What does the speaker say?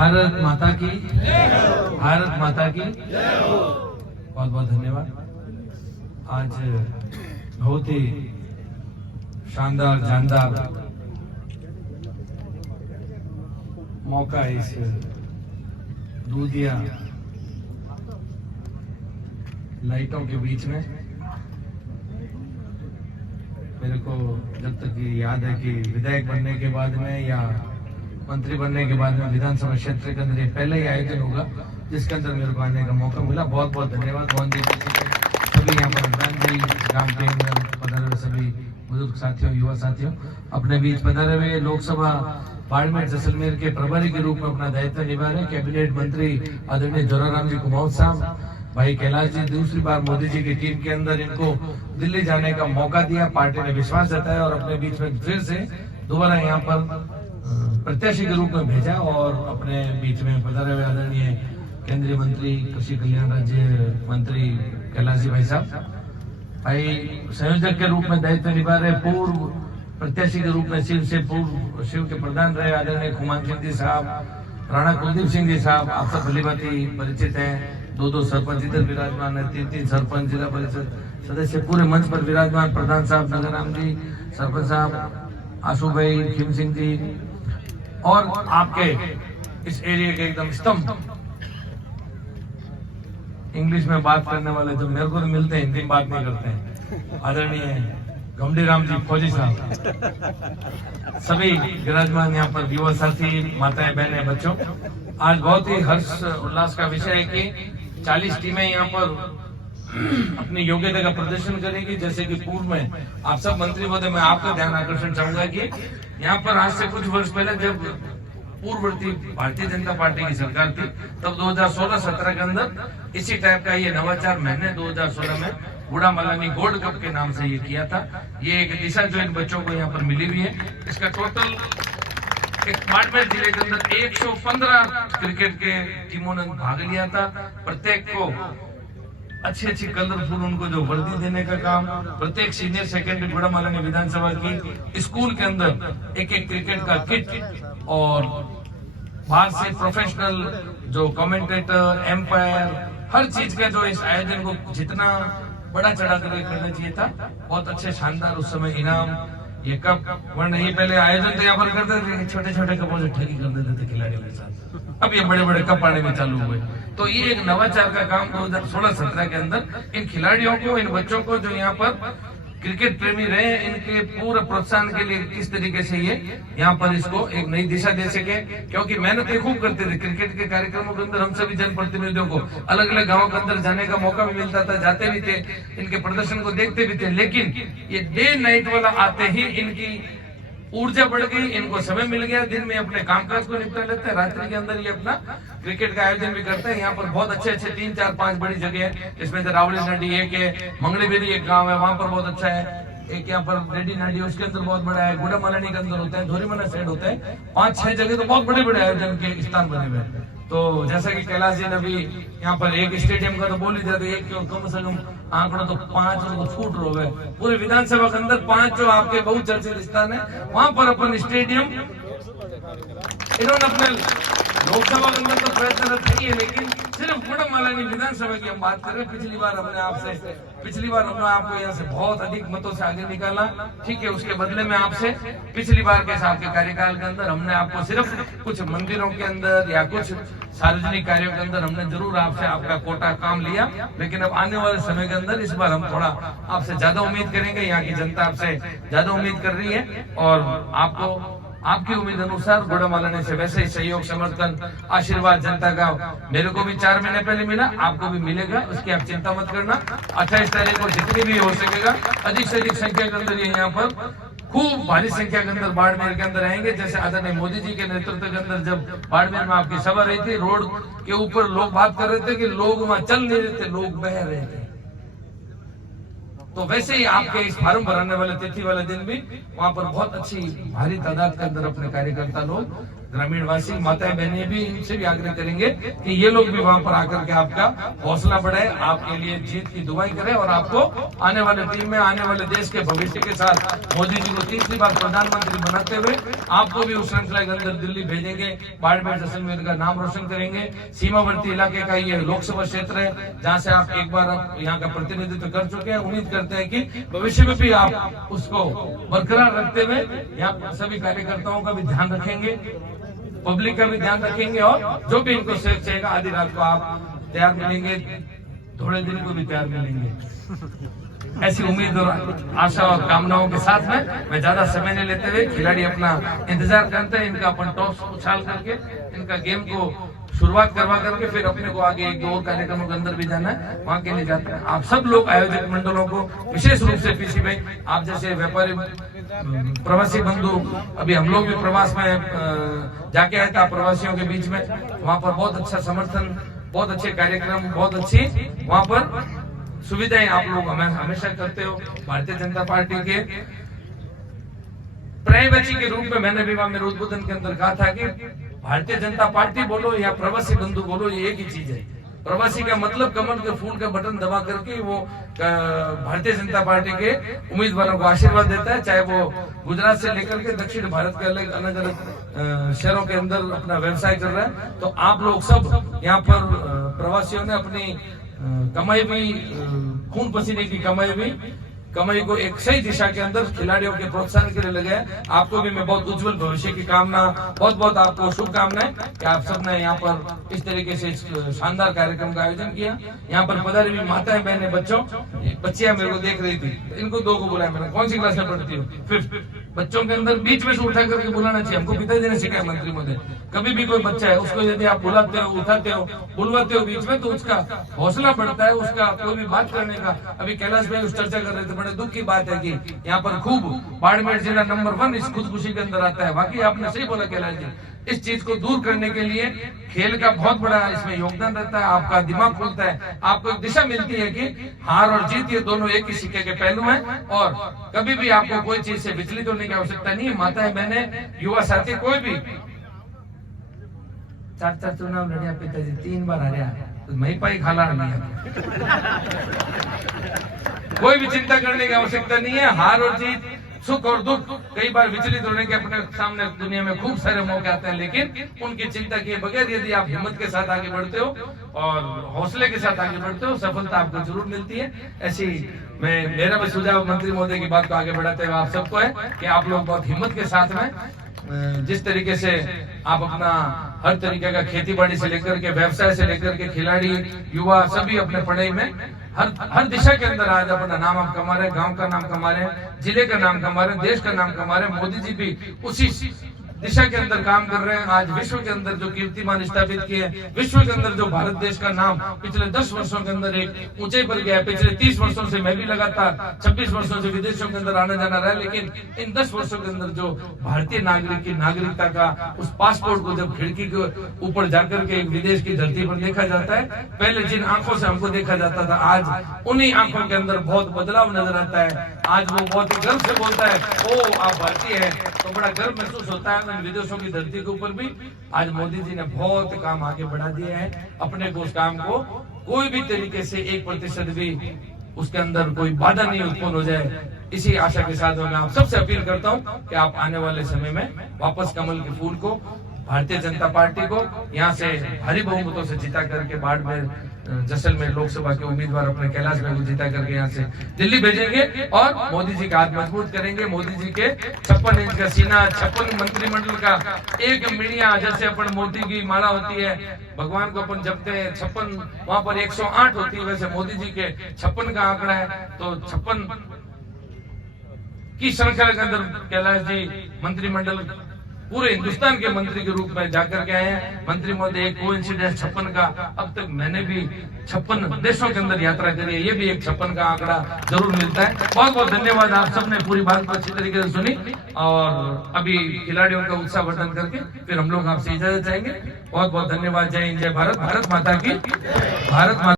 भारत माता की, भारत माता की बहुत बहुत धन्यवाद। आज बहुत ही शानदार जानदार मौका है इस दूधिया लाइटों के बीच में। मेरे को जब तक ये याद है कि विधायक बनने के बाद में या मंत्री बनने के बाद में विधानसभा क्षेत्र के अंदर पहले ही आयोजन होगा जिसके अंदर मेरे को आने का मौका मिला। बहुत बहुत धन्यवाद मोहन जी, सभी यहाँ पर अभियान जी, ग्राम के अंदर पधारे हुए सभी बुजुर्ग साथियों, युवा साथियों, अपने बीच पधारे हुए लोकसभा बाड़मेर जैसलमेर के प्रभारी के रूप में अपना दायित्व निभा रहे कैबिनेट मंत्री आदरणीय जोराराम जी कुमाऊत साहब, भाई कैलाश जी, दूसरी बार मोदी जी की टीम के अंदर इनको दिल्ली जाने का मौका दिया, पार्टी ने विश्वास जताया और अपने बीच में फिर से दोबारा यहाँ पर प्रत्याशी के रूप में भेजा और अपने बीच में पधारे हुए आदरणीय केंद्रीय मंत्री कृषि कल्याण राज्य मंत्री कैलाश जी भाई साहब, भाई संयोजक के रूप में दायित्व निभा रहे पूर्व प्रत्याशी के रूप में शिव के प्रधान रहे आदरणीय खुमान सिंह जी साहब, राणा कुलदीप सिंह जी साहब, आप सब भलीभांति परिचित हैं। दो सरपंच इधर विराजमान है, तीन सरपंच, जिला परिषद सदस्य पूरे मंच पर विराजमान, प्रधान साहब नगरराम जी, सरपंच साहब आशु भाई, खीम सिंह जी और आपके इस एरिया के एकदम स्तंभ, इंग्लिश में बात करने वाले जो मेरे को तो मिलते हैं, हिंदी में बात नहीं करते हैं, आदरणीय गमडी राम जी फौजी साहब, सभी विराजमान यहाँ पर युवा साथी, माताएं, बहनें, बच्चों, आज बहुत ही हर्ष उल्लास का विषय है कि 40 टीमें यहाँ पर अपनी योग्यता का प्रदर्शन करेगी। जैसे कि पूर्व में आप सब मंत्री महोदय, मैं आपका ध्यान आकर्षण चाहूंगा कि यहाँ पर आज से कुछ वर्ष पहले जब पूर्ववर्ती भारतीय जनता पार्टी की सरकार थी तब 2016-17 के अंदर इसी टाइप का ये नवाचार मैंने 2016 में बूढ़ा मलानी गोल्ड कप के नाम से ये किया था। ये एक दिशा जो इन बच्चों को यहाँ पर मिली हुई है, इसका टोटल एक बाड़मेर जिले के अंदर 115 क्रिकेट के टीमों ने भाग लिया था। प्रत्येक को अच्छी कलरफुल उनको जो वर्दी देने का काम, प्रत्येक सीनियर सेकेंडरी बूढ़ा मलानी विधानसभा की स्कूल के अंदर एक क्रिकेट का किट और बाहर से प्रोफेशनल जो कमेंटेटर, एम्पायर, हर चीज का जो इस आयोजन को जितना बड़ा चढ़ा कर करना चाहिए था, बहुत अच्छे शानदार उस समय इनाम, ये कप, वरना ये पहले आयोजन तो यहाँ पर करते थे छोटे छोटे कपों से ठगी कर देते थे खिलाड़ियों के साथ, अब ये बड़े बड़े कप आने में चालू हुए। तो ये एक नवाचार का काम 2016-17 के अंदर इन खिलाड़ियों को, इन बच्चों को जो यहाँ पर क्रिकेट प्रेमी रहे, इनके पूरे प्रोत्साहन के लिए किस तरीके से ये यहाँ पर इसको एक नई दिशा दे सके, क्योंकि मेहनत ये खूब करते थे क्रिकेट के कार्यक्रमों के अंदर। हम सभी जनप्रतिनिधियों को अलग अलग गांवों के अंदर जाने का मौका भी मिलता था, जाते भी थे, इनके प्रदर्शन को देखते भी थे, लेकिन ये डे नाइट वाला आते ही इनकी ऊर्जा बढ़ गई, इनको समय मिल गया, दिन में अपने कामकाज को निपटा लेते हैं, रात्रि के अंदर ये अपना क्रिकेट का आयोजन भी करते हैं। यहाँ पर बहुत अच्छे 3, 4, 5 बड़ी जगह है, इसमें से रावड़ी नडी एक है, मंगड़ीबेरी एक गांव है, वहां पर बहुत अच्छा है, एक यहाँ पर रेडी नाडी उसके अंदर बहुत बड़ा है, गुड़ा मलानी के अंदर होता है, धोरीमना साइड होता है, 5-6 जगह तो बहुत बड़े बड़े आयोजन के स्थान बने हुए हैं। तो जैसा कि कैलाश जी ने भी यहाँ पर एक स्टेडियम का तो बोल ही दिया, एक कम से कम आंकड़ा तो 5 फुट हो गए, पूरे विधानसभा के अंदर 5 जो आपके बहुत चर्चित स्थान है, वहां पर अपन स्टेडियम इन्होंने अपने लोकसभा के अंदर तो प्रयत्न नहीं है, लेकिन सिर्फ बूढ़ा मलानी विधानसभा की हम बात करें, पिछली बार हमने आपको यहाँ से बहुत अधिक मतों से आगे निकाला, ठीक है, उसके बदले में आपसे पिछली बार के आपके कार्यकाल के अंदर हमने आपको सिर्फ कुछ मंदिरों के अंदर या कुछ सार्वजनिक कार्यों के अंदर हमने जरूर आपसे आपका कोटा काम लिया, लेकिन अब आने वाले समय के अंदर इस बार हम थोड़ा आपसे ज्यादा उम्मीद करेंगे, यहाँ की जनता आपसे ज्यादा उम्मीद कर रही है और आपको आपकी उम्मीद अनुसार बूढ़ा मलानी से वैसे ही सहयोग, समर्थन, आशीर्वाद जनता का मेरे को भी 4 महीने पहले मिला, आपको भी मिलेगा, उसकी आप चिंता मत करना। 28 तारीख को जितनी भी हो सकेगा अधिक से अधिक संख्या के अंदर ये यहाँ पर खूब भारी संख्या के अंदर बाड़मेर के अंदर आएंगे। जैसे आदरणीय मोदी जी के नेतृत्व के अंदर जब बाड़मेर में आपकी सभा रही थी, रोड के ऊपर लोग बात कर रहे थे कि लोग वहां चल नहीं रहे थे, लोग बह रहे थे, तो वैसे ही आपके इस फार्म भराने वाले तिथि वाले दिन भी वहां पर बहुत अच्छी भारी तादाद के अंदर अपने कार्यकर्ता लोग ग्रामीण वासी माताएं बहनें भी इनसे भी आग्रह करेंगे कि ये लोग भी वहां पर आकर के आपका हौसला बढ़ाए, आपके लिए जीत की दुआएं करें और आपको आने वाले टीम में आने वाले देश के भविष्य के साथ मोदी जी को तीसरी बार प्रधानमंत्री बनाते हुए आपको भी उस श्रृंखला के अंदर दिल्ली भेजेंगे, बाड़मेर जैसलमेर का नाम रोशन करेंगे। सीमावर्ती इलाके का ये लोकसभा क्षेत्र है जहाँ से आप एक बार यहाँ का प्रतिनिधित्व कर चुके हैं। उम्मीद करते हैं कि भविष्य में भी आप उसको बरकरार रखते हुए यहाँ सभी कार्यकर्ताओं का भी ध्यान रखेंगे, पब्लिक का भी ध्यान रखेंगे और जो भी इनको सेफ चाहिएगा आधी रात को आप तैयार मिलेंगे, थोड़े दिन को भी तैयार मिलेंगे। ऐसी उम्मीद और आशा और कामनाओं के साथ में मैं ज्यादा समय नहीं लेते हुए खिलाड़ी अपना इंतजार करते हैं, इनका अपन टॉस उछाल करके इनका गेम को शुरुआत करवा करके फिर अपने को आगे एक दो और कार्यक्रमों के अंदर भी जाना है, वहां के लिए जाते हैं। आप सब लोग आयोजक मंडलों को विशेष रूप से पीसी भाई, आप जैसे व्यापारी प्रवासी बंधु, अभी हम लोग भी प्रवास में जाके आए थे प्रवासियों के बीच में, वहां पर बहुत अच्छा समर्थन, बहुत अच्छे कार्यक्रम, बहुत अच्छी वहां पर सुविधाएं आप लोग हमेशा करते हो। भारतीय जनता पार्टी के पर्यवेक्षी के रूप में मैंने भी मेरे उद्बोधन के अंदर कहा था कि भारतीय जनता पार्टी बोलो या प्रवासी बंधु बोलो, ये एक ही चीज है। प्रवासी का मतलब कमल के फूल का बटन दबा करके वो भारतीय जनता पार्टी के उम्मीदवारों को आशीर्वाद देता है, चाहे वो गुजरात से लेकर के दक्षिण भारत के अलग अलग शहरों के अंदर अपना व्यवसाय कर रहा है। तो आप लोग सब यहाँ पर प्रवासियों ने अपनी कमाई हुई, खून पसीने की कमाई को एक सही दिशा के अंदर खिलाड़ियों के प्रोत्साहन के लिए लगाया। आपको भी मैं बहुत उज्जवल भविष्य की कामना, बहुत बहुत आपको शुभकामनाएं कि आप सबने यहाँ पर इस तरीके से शानदार कार्यक्रम का आयोजन किया। यहाँ पर पधारी हुई माताएं बहनें बच्चियां मेरे को देख रही थी, इनको दो को बुलाया मैंने, कौन सी क्लास में पढ़ती हो? 5th। बच्चों के अंदर बीच में से उठा करके बुलाना चाहिए, हमको पिताजी ने सिखाया मंत्री महोदय। कभी भी कोई बच्चा है उसको यदि आप बुलाते हो, उठाते हो, बुलवाते हो बीच में, तो उसका हौसला बढ़ता है, उसका कोई भी बात करने का। अभी कैलाश भाई उस चर्चा कर रहे थे, बड़े दुख की बात है कि यहाँ पर खूब बाड़मेर जिला नंबर 1 इस खुदकुशी के अंदर आता है। बाकी आपने सही बोला कैलाश जी, इस चीज को दूर करने के लिए खेल का बहुत बड़ा इसमें योगदान रहता है, आपका दिमाग खुलता है, आपको एक दिशा मिलती है कि हार और जीत ये दोनों एक ही सिक्के के पहलू हैं और कभी भी आपको कोई चीज से विचलित होने की आवश्यकता नहीं है। माताएं बहनें युवा साथी, कोई भी 4 चुनाव लड़िया पिताजी, 3 बार हारिया, तो मई पाई खाला कोई भी चिंता करने की आवश्यकता नहीं है। हार और जीत, सुख और दुख, कई बार विचलित होने के अपने सामने दुनिया में खूब सारे मौके आते हैं, लेकिन उनकी चिंता किए बगैर यदि आप हिम्मत के साथ आगे बढ़ते हो और हौसले के साथ आगे बढ़ते हो, सफलता आपको जरूर मिलती है। ऐसी मेरा भी सुझाव मंत्री महोदय की बात को आगे बढ़ाते हुए आप सबको है कि आप लोग बहुत हिम्मत के साथ में जिस तरीके से आप अपना हर तरीके का खेती बाड़ी से लेकर के व्यवसाय से लेकर के खिलाड़ी युवा सभी अपने पढ़ाई में हर दिशा के अंदर आज अपना नाम आप कमा रहे हैं, गांव का नाम कमा रहे हैं, जिले का नाम कमा रहे हैं, देश का नाम कमा रहे हैं। मोदी जी भी उसी दिशा के अंदर काम कर रहे हैं। आज विश्व के अंदर जो कीर्तिमान स्थापित किए, विश्व के अंदर जो भारत देश का नाम पिछले 10 वर्षों के अंदर एक ऊंचाई पर गया। पिछले 30 वर्षों से मैं भी लगातार 26 वर्षों से विदेशों के अंदर आना जाना रहा, लेकिन इन 10 वर्षों के अंदर जो भारतीय नागरिक की नागरिकता का उस पासपोर्ट को जब खिड़की के ऊपर जाकर के एक विदेश की धरती पर देखा जाता है, पहले जिन आंखों से हमको देखा जाता था, आज उन्हीं आंखों के अंदर बहुत बदलाव नजर आता है। आज वो बहुत गर्व से बोलता है, ओ आप भारतीय है, तो बड़ा गर्व महसूस होता है। विदेशों की धरती के ऊपर भी आज मोदी जी ने बहुत काम आगे बढ़ा दिया है। अपने को उस काम को कोई भी तरीके से 1% भी उसके अंदर कोई बाधा नहीं उत्पन्न हो जाए, इसी आशा के साथ मैं आप सबसे अपील करता हूं कि आप आने वाले समय में वापस कमल के फूल को, भारतीय जनता पार्टी को यहाँ से भारी बहुमतों से जिता करके बाड़मेर जैसलमेर लोकसभा के उम्मीदवार अपने कैलाश भाई को जिता करके यहाँ से दिल्ली भेजेंगे और मोदी जी का हाथ मजबूत करेंगे। मोदी जी के 56 इंच का सीना, 56 मंत्रिमंडल का एक मिड़िया, जैसे अपन मोदी की माला होती है, भगवान को अपन जपते हैं 56, वहां पर 108 होती है, वैसे मोदी जी के 56 का आंकड़ा है। तो 56 की श्रृंखला के अंदर कैलाश जी मंत्रिमंडल पूरे हिंदुस्तान के मंत्री के रूप में जाकर के आए हैं। मंत्री महोदय एक कोइंसिडेंस 56 का, अब तक मैंने भी 56 देशों के अंदर यात्रा करी है, ये भी एक 56 का आंकड़ा जरूर मिलता है। बहुत बहुत धन्यवाद, आप सबने पूरी बात को अच्छी तरीके से सुनी और अभी खिलाड़ियों का उत्साह वर्धन करके फिर हम लोग आपसे इजाजत चाहेंगे। बहुत बहुत धन्यवाद। जय हिंद, जय भारत, भारत माता की, भारत माता।